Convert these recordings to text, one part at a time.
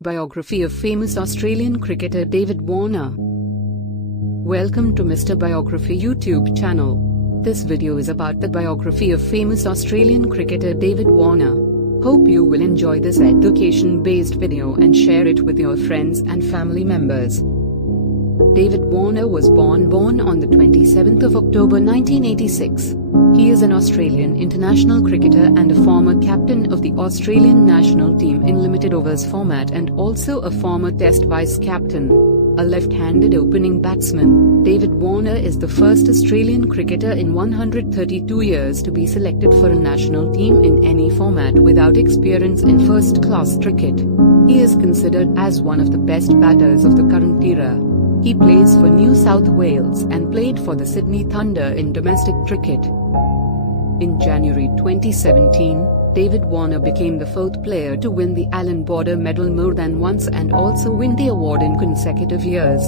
Biography of famous Australian cricketer David Warner. Welcome to Mr. Biography YouTube channel. This video is about the biography of famous Australian cricketer David Warner. Hope you will enjoy this education-based video and share it with your friends and family members. David Warner was born on the 27th of October 1986. He is an Australian international cricketer and a former captain of the Australian national team in limited overs format and also a former Test vice-captain. A left-handed opening batsman, David Warner is the first Australian cricketer in 132 years to be selected for a national team in any format without experience in first-class cricket. He is considered as one of the best batters of the current era. He plays for New South Wales and played for the Sydney Thunder in domestic cricket. In January 2017, David Warner became the fourth player to win the Allen Border Medal more than once and also win the award in consecutive years.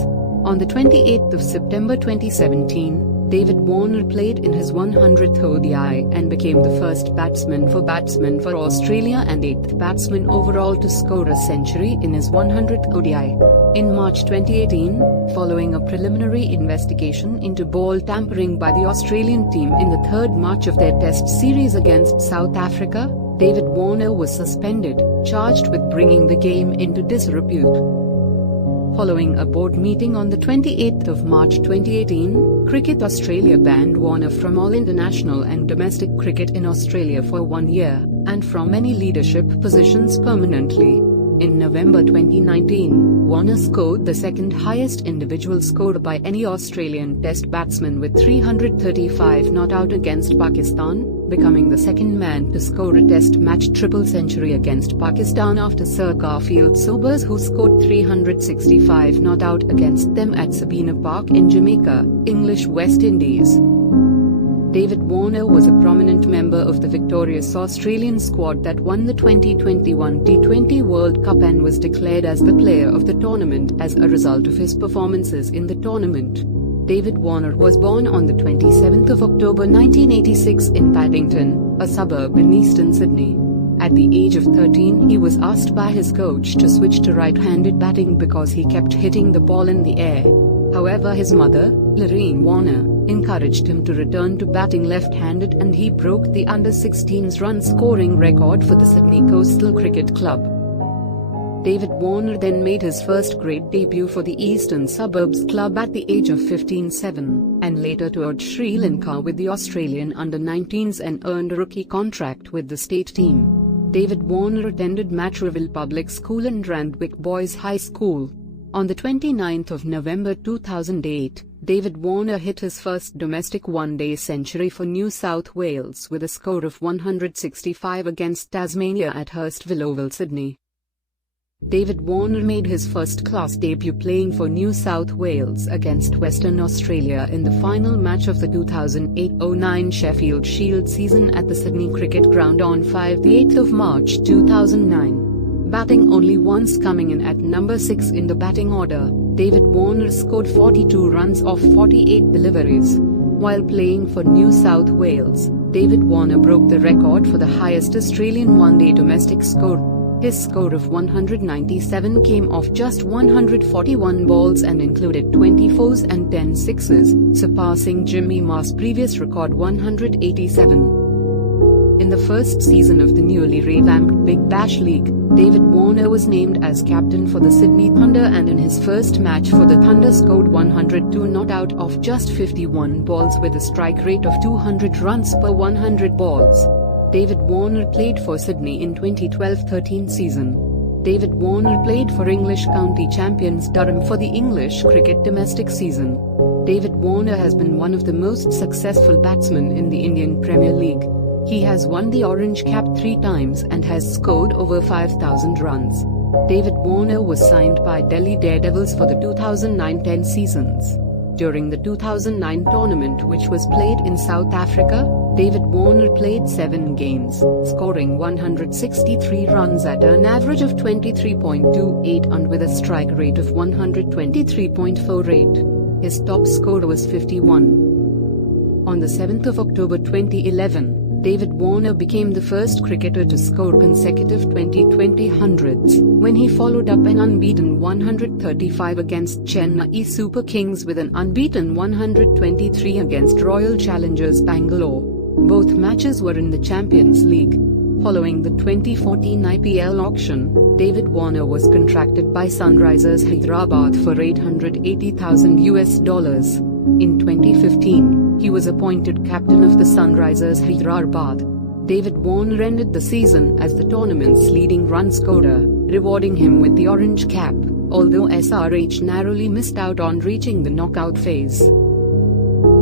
On the 28th of September 2017, David Warner played in his 100th ODI and became the first batsman for Australia and 8th batsman overall to score a century in his 100th ODI. In March 2018, following a preliminary investigation into ball tampering by the Australian team in the third match of their Test series against South Africa, David Warner was suspended, charged with bringing the game into disrepute. Following a board meeting on the 28th of March 2018, Cricket Australia banned Warner from all international and domestic cricket in Australia for 1 year, and from any leadership positions permanently. In November 2019, Warner scored the second highest individual score by any Australian Test batsman with 335 not out against Pakistan, becoming the second man to score a Test match triple century against Pakistan after Sir Garfield Sobers, who scored 365 not out against them at Sabina Park in Jamaica, English West Indies. David Warner was a prominent member of the victorious Australian squad that won the 2021 T20 World Cup and was declared as the player of the tournament as a result of his performances in the tournament. David Warner was born on the 27th of October 1986 in Paddington, a suburb in eastern Sydney. At the age of 13, he was asked by his coach to switch to right-handed batting because he kept hitting the ball in the air. However, his mother, Lorraine Warner, encouraged him to return to batting left-handed and he broke the under-16s run-scoring record for the Sydney Coastal Cricket Club. David Warner then made his first grade debut for the Eastern Suburbs club at the age of 15-7, and later toured Sri Lanka with the Australian under-19s and earned a rookie contract with the state team. David Warner attended Matraville Public School and Randwick Boys High School. On the 29th of November 2008, David Warner hit his first domestic one-day century for New South Wales with a score of 165 against Tasmania at Hurstville Oval, Sydney. David Warner made his first-class debut playing for New South Wales against Western Australia in the final match of the 2008-09 Sheffield Shield season at the Sydney Cricket Ground on 5 March 2009. Batting only once, coming in at number 6 in the batting order, David Warner scored 42 runs off 48 deliveries. While playing for New South Wales, David Warner broke the record for the highest Australian one-day domestic score. His score of 197 came off just 141 balls and included 24s and 10 sixes, surpassing Jimmy Ma's previous record 187. In the first season of the newly revamped Big Bash League, David Warner was named as captain for the Sydney Thunder and in his first match for the Thunder scored 102 not out off just 51 balls with a strike rate of 200 runs per 100 balls. David Warner played for Sydney in 2012-13 season. David Warner played for English county champions Durham for the English cricket domestic season. David Warner has been one of the most successful batsmen in the Indian Premier League. He has won the Orange Cap 3 times and has scored over 5,000 runs. David Warner was signed by Delhi Daredevils for the 2009-10 seasons. During the 2009 tournament, which was played in South Africa, David Warner played 7 games, scoring 163 runs at an average of 23.28 and with a strike rate of 123.48. His top score was 51. On the 7th of October 2011, David Warner became the first cricketer to score consecutive 2020 hundreds, when he followed up an unbeaten 135 against Chennai Super Kings with an unbeaten 123 against Royal Challengers Bangalore. Both matches were in the Champions League. Following the 2014 IPL auction, David Warner was contracted by Sunrisers Hyderabad for $880,000. In 2015, he was appointed captain of the Sunrisers Hyderabad. David Warner ended the season as the tournament's leading run scorer, rewarding him with the orange cap, although SRH narrowly missed out on reaching the knockout phase.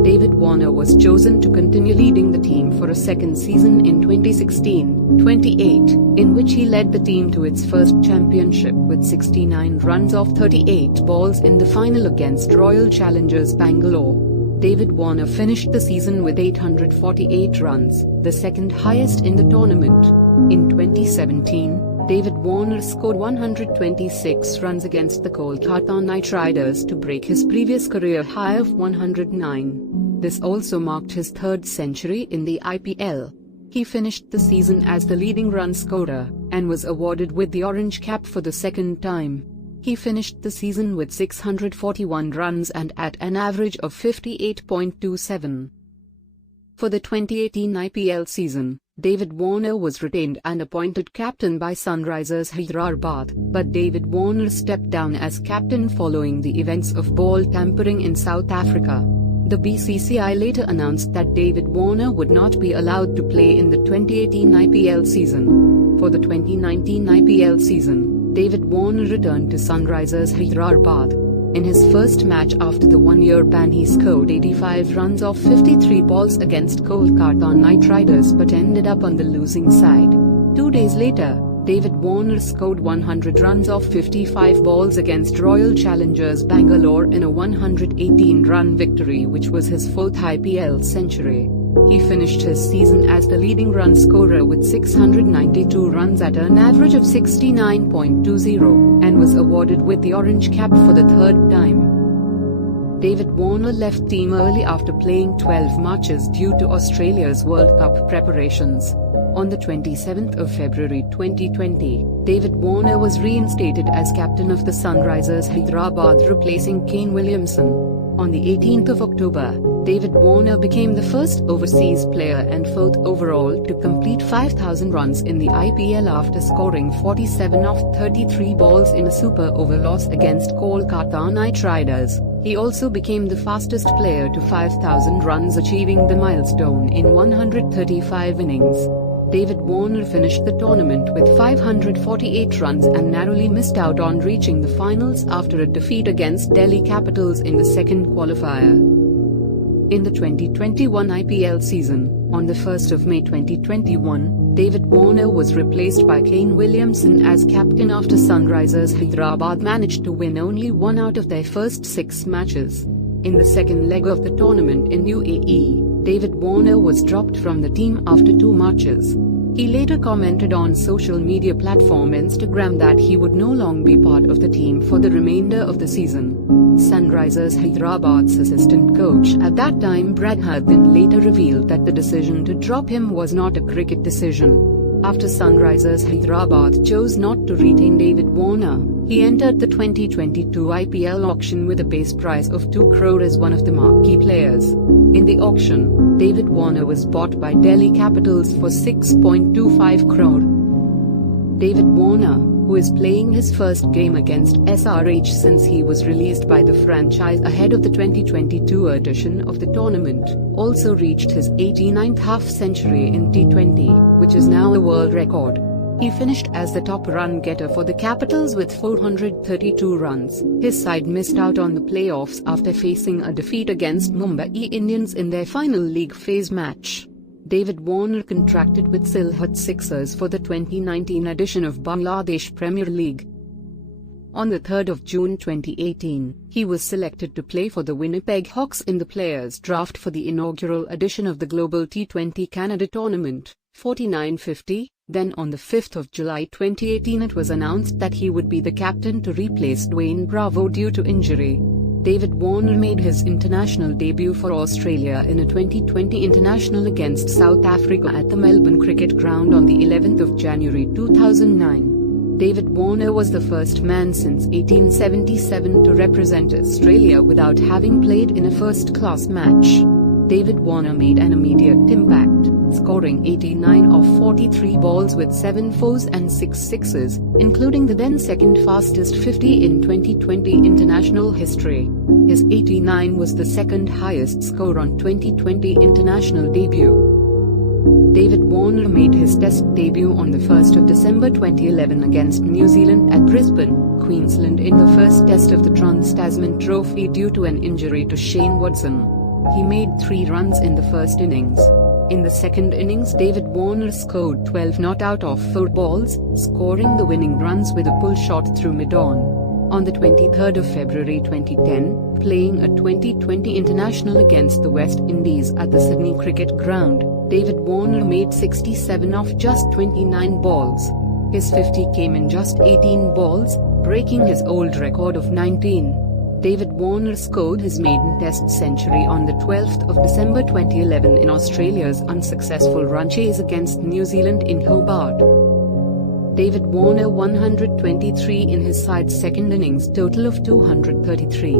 David Warner was chosen to continue leading the team for a second season in 2016-28, in which he led the team to its first championship with 69 runs off 38 balls in the final against Royal Challengers Bangalore. David Warner finished the season with 848 runs, the second highest in the tournament. In 2017, David Warner scored 126 runs against the Kolkata Knight Riders to break his previous career high of 109. This also marked his third century in the IPL. He finished the season as the leading run scorer, and was awarded with the orange cap for the second time. He finished the season with 641 runs and at an average of 58.27. For the 2018 IPL season, David Warner was retained and appointed captain by Sunrisers Hyderabad, but David Warner stepped down as captain following the events of ball tampering in South Africa. The BCCI later announced that David Warner would not be allowed to play in the 2018 IPL season. For the 2019 IPL season, David Warner returned to Sunrisers Hyderabad. In his first match after the one-year ban, he scored 85 runs off 53 balls against Kolkata Knight Riders but ended up on the losing side. 2 days later, David Warner scored 100 runs off 55 balls against Royal Challengers Bangalore in a 118-run victory, which was his fourth IPL century. He finished his season as the leading run scorer with 692 runs at an average of 69.20, and was awarded with the orange cap for the third time. David Warner left team early after playing 12 matches due to Australia's World Cup preparations. On the 27th of February 2020, David Warner was reinstated as captain of the Sunrisers Hyderabad, replacing Kane Williamson. On the 18th of October, David Warner became the first overseas player and fourth overall to complete 5,000 runs in the IPL after scoring 47 off 33 balls in a super over loss against Kolkata Knight Riders. He also became the fastest player to 5,000 runs, achieving the milestone in 135 innings. David Warner finished the tournament with 548 runs and narrowly missed out on reaching the finals after a defeat against Delhi Capitals in the second qualifier. In the 2021 IPL season, on the 1st of May 2021, David Warner was replaced by Kane Williamson as captain after Sunrisers Hyderabad managed to win only one out of their first 6 matches. In the second leg of the tournament in UAE, David Warner was dropped from the team after 2 matches. He later commented on social media platform Instagram that he would no longer be part of the team for the remainder of the season. Sunrisers Hyderabad's assistant coach at that time, Brad Hardin, later revealed that the decision to drop him was not a cricket decision. After Sunrisers Hyderabad chose not to retain David Warner, he entered the 2022 IPL auction with a base price of 2 crore as one of the marquee players. In the auction, David Warner was bought by Delhi Capitals for 6.25 crore. David Warner, who is playing his first game against SRH since he was released by the franchise ahead of the 2022 edition of the tournament, also reached his 89th half-century in T20, which is now a world record. He finished as the top run-getter for the Capitals with 432 runs. His side missed out on the playoffs after facing a defeat against Mumbai Indians in their final league phase match. David Warner contracted with Sylhet Sixers for the 2019 edition of Bangladesh Premier League. On the 3rd of June 2018, he was selected to play for the Winnipeg Hawks in the players' draft for the inaugural edition of the Global T20 Canada Tournament, 4950. Then on the 5th of July 2018 it was announced that he would be the captain to replace Dwayne Bravo due to injury. David Warner made his international debut for Australia in a 2020 international against South Africa at the Melbourne Cricket Ground on the 11th of January 2009. David Warner was the first man since 1877 to represent Australia without having played in a first-class match. David Warner made an immediate impact, scoring 89 of 43 balls with 7 fours and 6 sixes, including the then second fastest 50 in 2020 international history. His 89 was the second highest score on 2020 international debut. David Warner made his Test debut on the 1st of December 2011 against New Zealand at Brisbane, Queensland in the first Test of the Trans-Tasman Trophy due to an injury to Shane Watson. He made 3 runs in the first innings. In the second innings, David Warner scored 12 not out of 4 balls, scoring the winning runs with a pull shot through mid-on. On the 23rd of February 2010, playing a 2020 international against the West Indies at the Sydney Cricket Ground, David Warner made 67 of just 29 balls. His 50 came in just 18 balls, breaking his old record of 19. David Warner scored his maiden Test century on the 12th of December 2011 in Australia's unsuccessful run chase against New Zealand in Hobart. David Warner 123 in his side's second innings total of 233.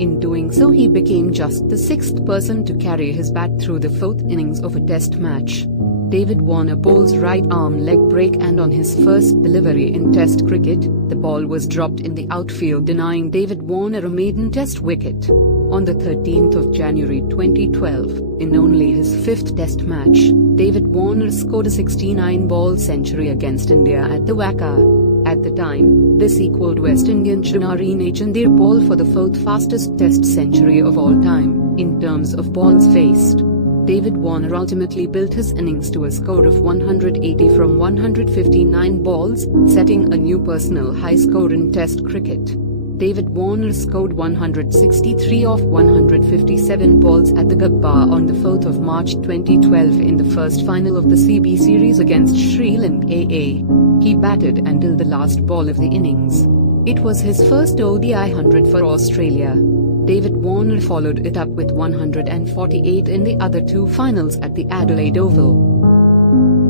In doing so, he became just the 6th person to carry his bat through the 4th innings of a Test match. David Warner bowls right-arm leg break, and on his first delivery in Test cricket, the ball was dropped in the outfield, denying David Warner a maiden Test wicket. On the 13th of January 2012, in only his 5th Test match, David Warner scored a 69-ball century against India at the WACA. At the time, this equaled West Indian Shinarine Chandir Paul for the 4th fastest Test century of all time, in terms of balls faced. David Warner ultimately built his innings to a score of 180 from 159 balls, setting a new personal high score in Test cricket. David Warner scored 163 of 157 balls at the Gabba on the 4th of March 2012 in the first final of the CB series against Sri Lanka. He batted until the last ball of the innings. It was his first ODI 100 for Australia. David Warner followed it up with 148 in the other 2 finals at the Adelaide Oval.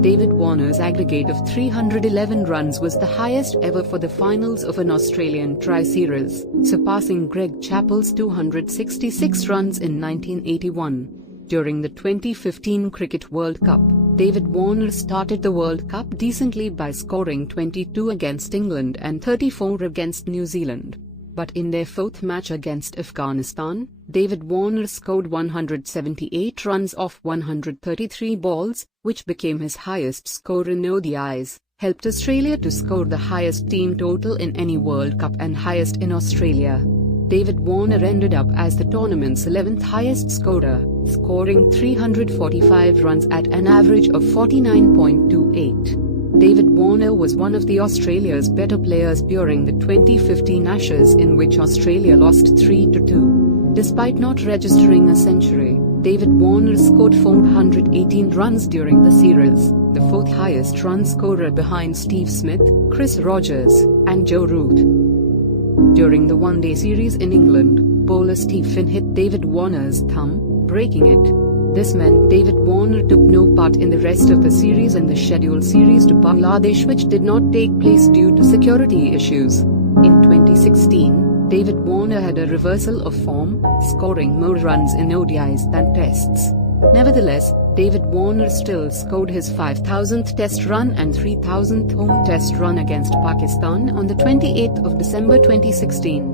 David Warner's aggregate of 311 runs was the highest ever for the finals of an Australian tri-series, surpassing Greg Chappell's 266 runs in 1981. During the 2015 Cricket World Cup, David Warner started the World Cup decently by scoring 22 against England and 34 against New Zealand. But in their 4th match against Afghanistan, David Warner scored 178 runs off 133 balls, which became his highest score in ODIs, helped Australia to score the highest team total in any World Cup and highest in Australia. David Warner ended up as the tournament's 11th highest scorer, scoring 345 runs at an average of 49.28. David Warner was one of the Australia's better players during the 2015 Ashes, in which Australia lost 3-2. Despite not registering a century, David Warner scored 418 runs during the series, the 4th highest run scorer behind Steve Smith, Chris Rogers, and Joe Root. During the one-day series in England, bowler Steve Finn hit David Warner's thumb, breaking it. This meant David Warner took no part in the rest of the series and the scheduled series to Bangladesh, which did not take place due to security issues. In 2016, David Warner had a reversal of form, scoring more runs in ODIs than Tests. Nevertheless, David Warner still scored his 5,000th Test run and 3,000th home Test run against Pakistan on the 28th of December 2016.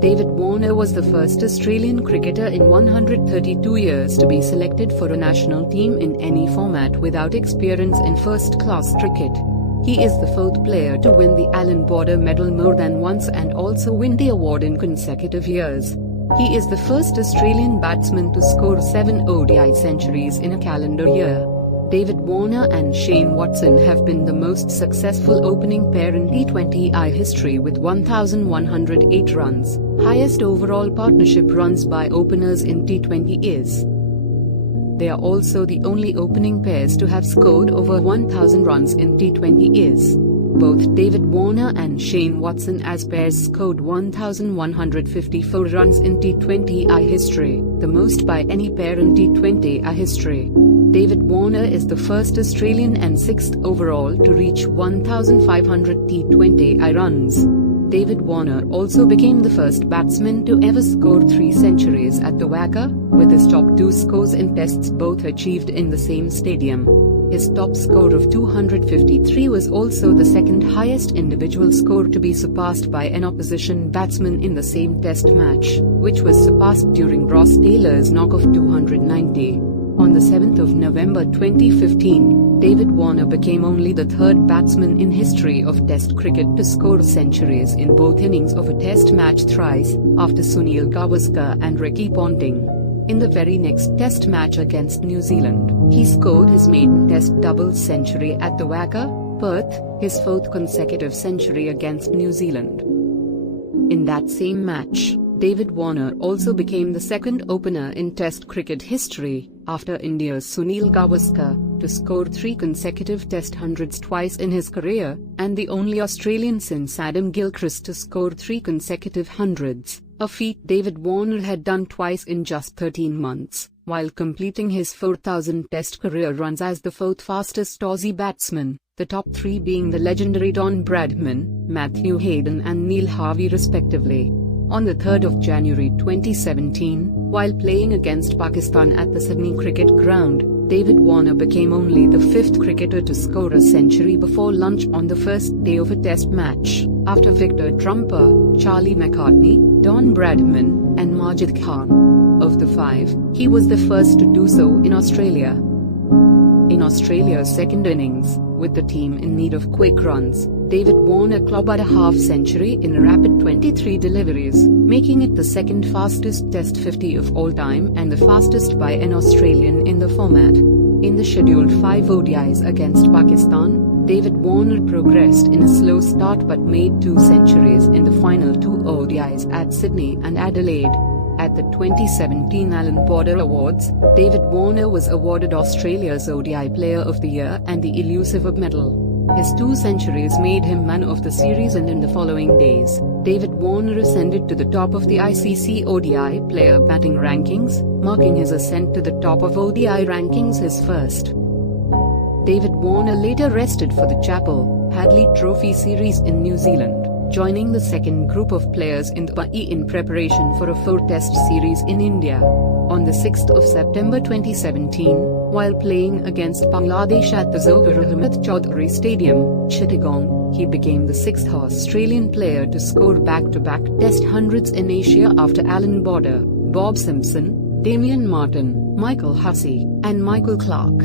David Warner was the first Australian cricketer in 132 years to be selected for a national team in any format without experience in first-class cricket. He is the 4th player to win the Allan Border Medal more than once and also win the award in consecutive years. He is the first Australian batsman to score 7 ODI centuries in a calendar year. David Warner and Shane Watson have been the most successful opening pair in T20I history with 1,108 runs, highest overall partnership runs by openers in T20Is. They are also the only opening pairs to have scored over 1,000 runs in T20Is. Both David Warner and Shane Watson as pairs scored 1,154 runs in T20I history, the most by any pair in T20I history. David Warner is the first Australian and sixth overall to reach 1,500 T20I runs. David Warner also became the first batsman to ever score 3 centuries at the Wacker, with his top 2 scores in tests both achieved in the same stadium. His top score of 253 was also the second highest individual score to be surpassed by an opposition batsman in the same test match, which was surpassed during Ross Taylor's knock of 290. On the 7th of November 2015, David Warner became only the third batsman in history of Test cricket to score centuries in both innings of a Test match thrice, after Sunil Gavaskar and Ricky Ponting. In the very next Test match against New Zealand, he scored his maiden Test double century at the Wacker, Perth, his 4th consecutive century against New Zealand. In that same match, David Warner also became the second opener in Test cricket history, after India's Sunil Gavaskar, to score 3 consecutive Test hundreds twice in his career, and the only Australian since Adam Gilchrist to score 3 consecutive hundreds, a feat David Warner had done twice in just 13 months, while completing his 4,000 Test career runs as the 4th fastest Aussie batsman, the top 3 being the legendary Don Bradman, Matthew Hayden and Neil Harvey respectively. On the 3rd of January 2017, while playing against Pakistan at the Sydney Cricket Ground, David Warner became only the 5th cricketer to score a century before lunch on the first day of a Test match, after Victor Trumper, Charlie McCartney, Don Bradman, and Majid Khan. Of the 5, he was the first to do so in Australia. In Australia's second innings, with the team in need of quick runs, David Warner clobbered a half-century in a rapid 23 deliveries, making it the second fastest Test 50 of all time and the fastest by an Australian in the format. In the scheduled 5 ODIs against Pakistan, David Warner progressed in a slow start but made 2 centuries in the final 2 ODIs at Sydney and Adelaide. At the 2017 Allan Border Awards, David Warner was awarded Australia's ODI Player of the Year and the Elusive Medal. His 2 centuries made him man of the series, and in the following days, David Warner ascended to the top of the ICC ODI player batting rankings, marking his ascent to the top of ODI rankings his first. David Warner later rested for the Chappell Hadley Trophy Series in New Zealand, joining the second group of players in the UAE in preparation for a 4-test series in India. On the 6th of September 2017, while playing against Bangladesh at the Zohar Ahmed Chaudhry Stadium, Chittagong, he became the 6th Australian player to score back-to-back Test hundreds in Asia after Allan Border, Bob Simpson, Damian Martin, Michael Hussey, and Michael Clarke.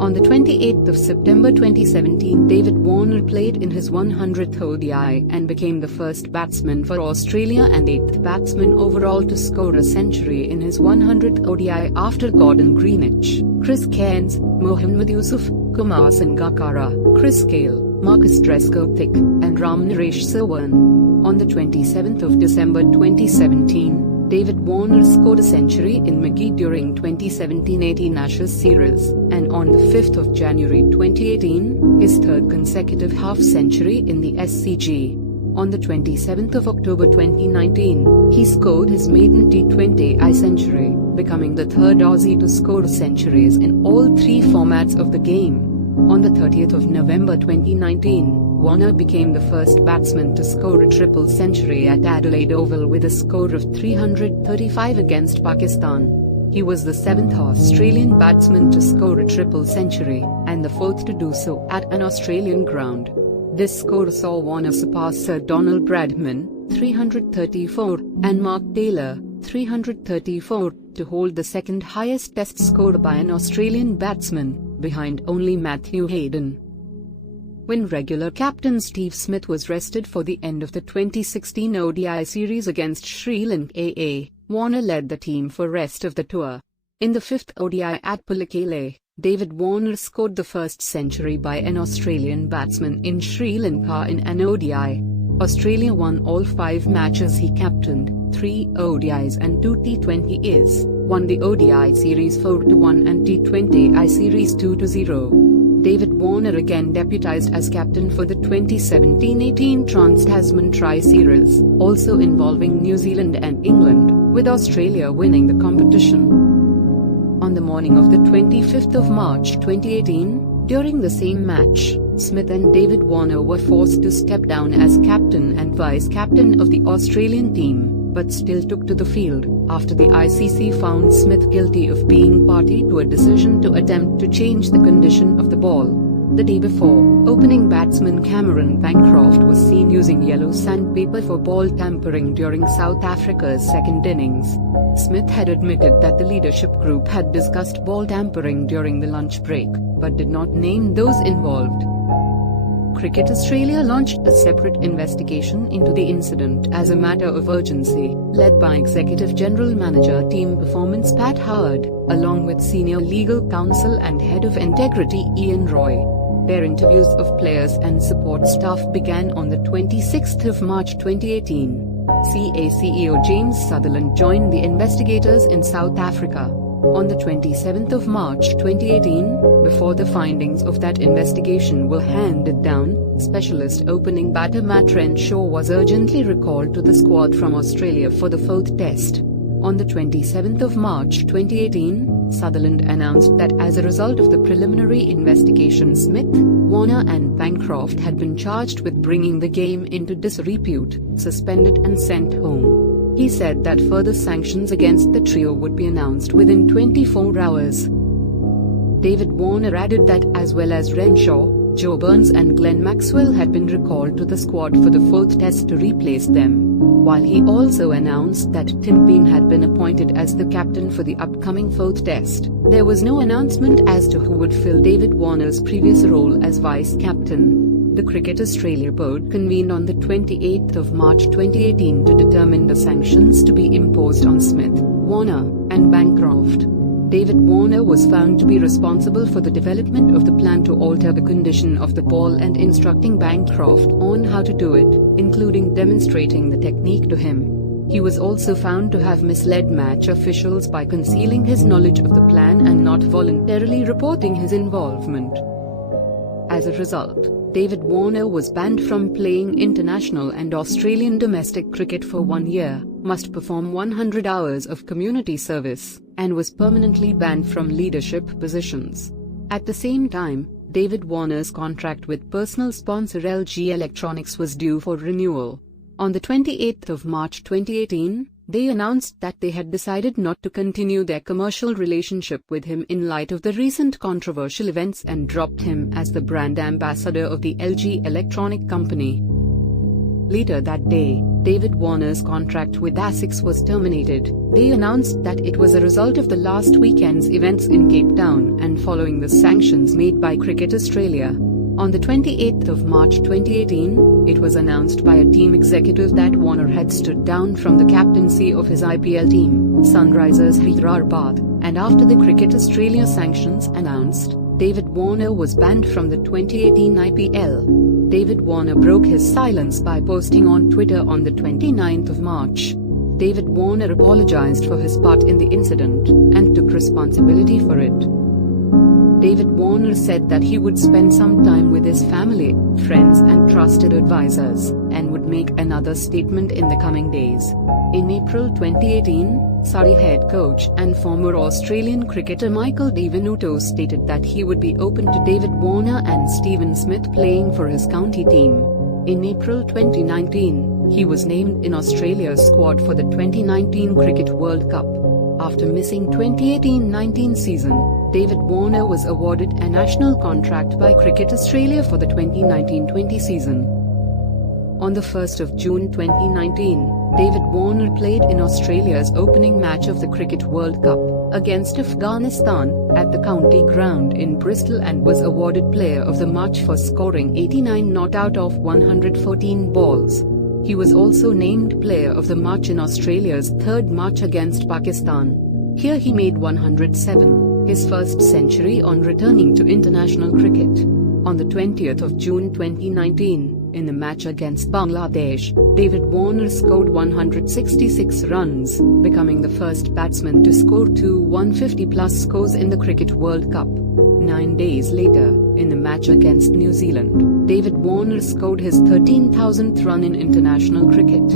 On the 28th of September 2017, David Warner played in his 100th ODI and became the first batsman for Australia and 8th batsman overall to score a century in his 100th ODI after Gordon Greenwich, Chris Cairns, Mohammad Yusuf, Kumar Sangakkara, Chris Gale, Marcus Trescothick, and Ram Naresh Sarwan. On the 27th of December 2017, David Warner scored a century in Magee during 2017-18 Ashes series, and on the 5th of January 2018, his 3rd consecutive half-century in the SCG. On the 27th of October 2019, he scored his maiden T20I century, becoming the 3rd Aussie to score centuries in all 3 formats of the game. On the 30th of November 2019, Warner became the first batsman to score a triple century at Adelaide Oval with a score of 335 against Pakistan. He was the 7th Australian batsman to score a triple century, and the 4th to do so at an Australian ground. This score saw Warner surpass Sir Donald Bradman, 334, and Mark Taylor, 334, to hold the second highest Test score by an Australian batsman, behind only Matthew Hayden. When regular captain Steve Smith was rested for the end of the 2016 ODI series against Sri Lanka, Warner led the team for rest of the tour. In the 5th ODI at Pulakele, David Warner scored the first century by an Australian batsman in Sri Lanka in an ODI. Australia won all 5 matches he captained, 3 ODIs and 2 T20s, won the ODI series 4-1 and T20I series 2-0. David Warner again deputized as captain for the 2017-18 Trans-Tasman Tri-Series, also involving New Zealand and England, with Australia winning the competition. On the morning of the 25th of March 2018, during the same match, Smith and David Warner were forced to step down as captain and vice-captain of the Australian team, but still took to the field, after the ICC found Smith guilty of being party to a decision to attempt to change the condition of the ball. The day before, opening batsman Cameron Bancroft was seen using yellow sandpaper for ball tampering during South Africa's second innings. Smith had admitted that the leadership group had discussed ball tampering during the lunch break, but did not name those involved. Cricket Australia launched a separate investigation into the incident as a matter of urgency, led by Executive General Manager Team Performance Pat Howard, along with Senior Legal Counsel and Head of Integrity Ian Roy. Their interviews of players and support staff began on the 26th of March 2018. CA CEO James Sutherland joined the investigators in South Africa on the 27th of March 2018, before the findings of that investigation were handed down. Specialist opening batter Matt Renshaw was urgently recalled to the squad from Australia for the fourth test. On the 27th of March 2018, Sutherland announced that as a result of the preliminary investigation, Smith, Warner and Bancroft had been charged with bringing the game into disrepute, suspended and sent home. He said that further sanctions against the trio would be announced within 24 hours. David Warner added that as well as Renshaw, Joe Burns and Glenn Maxwell had been recalled to the squad for the fourth test to replace them, while he also announced that Tim Paine had been appointed as the captain for the upcoming fourth test. There was no announcement as to who would fill David Warner's previous role as vice-captain. The Cricket Australia Board convened on the 28th of March 2018 to determine the sanctions to be imposed on Smith, Warner, and Bancroft. David Warner was found to be responsible for the development of the plan to alter the condition of the ball and instructing Bancroft on how to do it, including demonstrating the technique to him. He was also found to have misled match officials by concealing his knowledge of the plan and not voluntarily reporting his involvement. As a result, David Warner was banned from playing international and Australian domestic cricket for 1 year, must perform 100 hours of community service, and was permanently banned from leadership positions. At the same time, David Warner's contract with personal sponsor LG Electronics was due for renewal. On the 28th of March 2018, they announced that they had decided not to continue their commercial relationship with him in light of the recent controversial events and dropped him as the brand ambassador of the LG Electronic Company. Later that day, David Warner's contract with ASICS was terminated. They announced that it was a result of the last weekend's events in Cape Town and following the sanctions made by Cricket Australia. On the 28th of March 2018, it was announced by a team executive that Warner had stood down from the captaincy of his IPL team, Sunrisers Hyderabad, and after the Cricket Australia sanctions announced, David Warner was banned from the 2018 IPL. David Warner broke his silence by posting on Twitter on the 29th of March. David Warner apologized for his part in the incident and took responsibility for it. David Warner said that he would spend some time with his family, friends and trusted advisors, and would make another statement in the coming days. In April 2018, Surrey head coach and former Australian cricketer Michael Di Venuto stated that he would be open to David Warner and Stephen Smith playing for his county team. In April 2019, he was named in Australia's squad for the 2019 Cricket World Cup. After missing 2018-19 season, David Warner was awarded a national contract by Cricket Australia for the 2019-20 season. On the 1st of June 2019, David Warner played in Australia's opening match of the Cricket World Cup against Afghanistan at the county ground in Bristol and was awarded Player of the Match for scoring 89 not out of 114 balls. He was also named Player of the Match in Australia's third match against Pakistan. Here he made 107, his first century on returning to international cricket. On the 20th of June 2019, in the match against Bangladesh, David Warner scored 166 runs, becoming the first batsman to score two 150-plus scores in the Cricket World Cup. 9 days later, in the match against New Zealand, David Warner scored his 13,000th run in international cricket.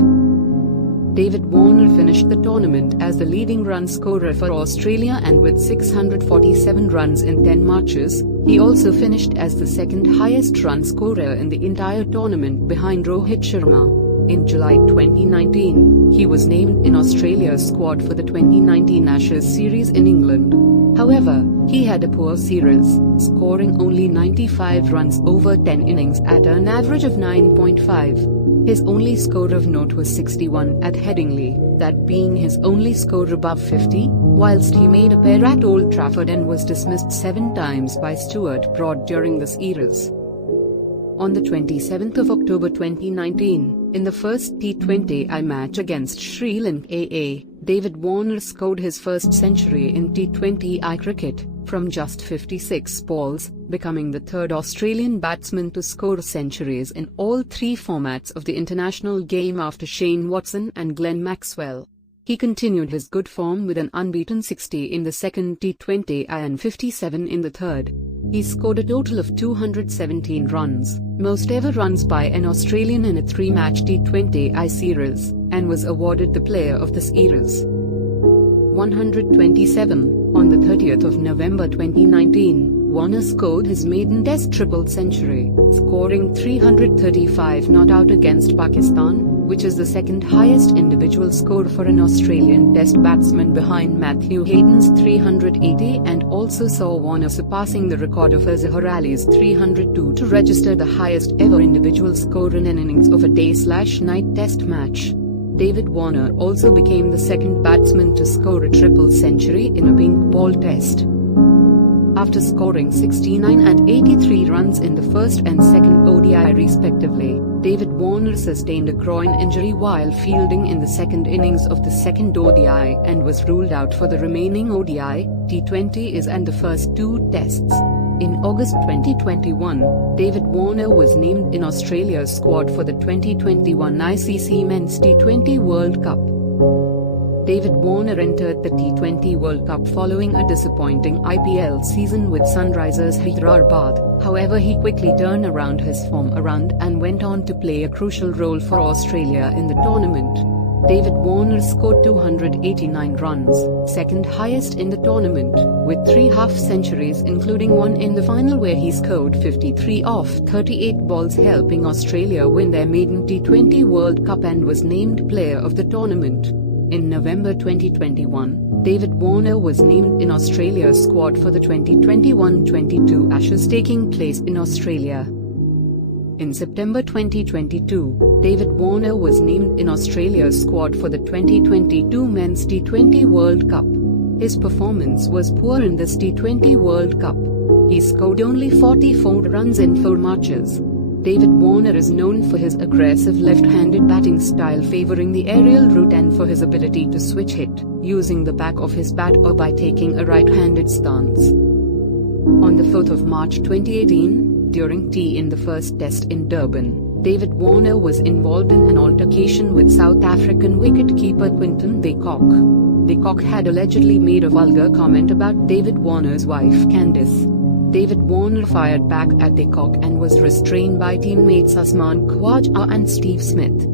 David Warner finished the tournament as the leading run scorer for Australia, and with 647 runs in 10 matches, he also finished as the second highest run scorer in the entire tournament behind Rohit Sharma. In July 2019, he was named in Australia's squad for the 2019 Ashes series in England. However, he had a poor series, scoring only 95 runs over 10 innings at an average of 9.5. His only score of note was 61 at Headingley, that being his only score above 50, whilst he made a pair at Old Trafford and was dismissed 7 times by Stuart Broad during the series. On the 27th of October 2019, in the first T20I match against Sri Lanka, David Warner scored his first century in T20I cricket, from just 56 balls, becoming the third Australian batsman to score centuries in all 3 formats of the international game after Shane Watson and Glenn Maxwell. He continued his good form with an unbeaten 60 in the second T20I and 57 in the third. He scored a total of 217 runs, most ever runs by an Australian in a 3-match T20I series, and was awarded the Player of the Series. 127. On the 30th of November 2019, Warner scored his maiden Test triple century, scoring 335 not out against Pakistan, which is the second highest individual score for an Australian Test batsman behind Matthew Hayden's 380, and also saw Warner surpassing the record of Azhar Ali's 302 to register the highest ever individual score in an innings of a day/night Test match. David Warner also became the second batsman to score a triple century in a pink ball Test. After scoring 69 and 83 runs in the first and second ODI respectively, David Warner sustained a groin injury while fielding in the second innings of the second ODI and was ruled out for the remaining ODI, T20s and the first 2 Tests. In August 2021, David Warner was named in Australia's squad for the 2021 ICC Men's T20 World Cup. David Warner entered the T20 World Cup following a disappointing IPL season with Sunrisers Hyderabad. However, he quickly turned around his form and went on to play a crucial role for Australia in the tournament. David Warner scored 289 runs, second highest in the tournament, with 3 half-centuries including one in the final where he scored 53 off 38 balls, helping Australia win their maiden T20 World Cup, and was named Player of the Tournament. In November 2021, David Warner was named in Australia's squad for the 2021-22 Ashes taking place in Australia. In September 2022, David Warner was named in Australia's squad for the 2022 Men's T20 World Cup. His performance was poor in this T20 World Cup. He scored only 44 runs in 4 matches. David Warner is known for his aggressive left-handed batting style favoring the aerial route and for his ability to switch hit, using the back of his bat or by taking a right-handed stance. On the 4th of March 2018, during tea in the first Test in Durban, David Warner was involved in an altercation with South African wicket-keeper Quinton de Kock. De Kock had allegedly made a vulgar comment about David Warner's wife Candice. David Warner fired back at de Kock and was restrained by teammates Usman Khawaja and Steve Smith.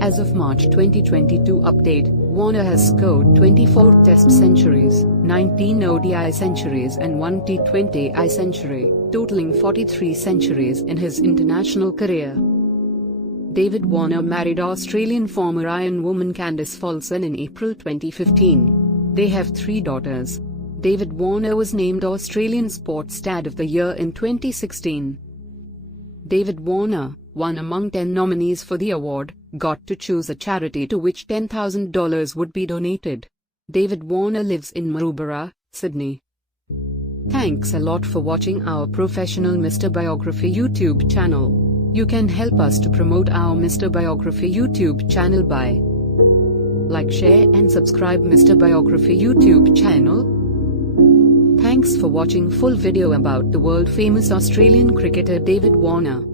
As of March 2022 update, Warner has scored 24 Test centuries, 19 ODI centuries and 1 T20I century, totaling 43 centuries in his international career. David Warner married Australian former Iron woman Candice Folsom in April 2015. They have 3 daughters. David Warner was named Australian Sports Dad of the Year in 2016. David Warner, one among 10 nominees for the award, got to choose a charity to which $10,000 would be donated. David Warner lives in Maroubra, Sydney. Thanks a lot for watching our professional Mr. Biography YouTube channel. You can help us to promote our Mr. Biography YouTube channel by like, share and subscribe Mr. Biography YouTube channel. Thanks for watching full video about the world famous Australian cricketer David Warner.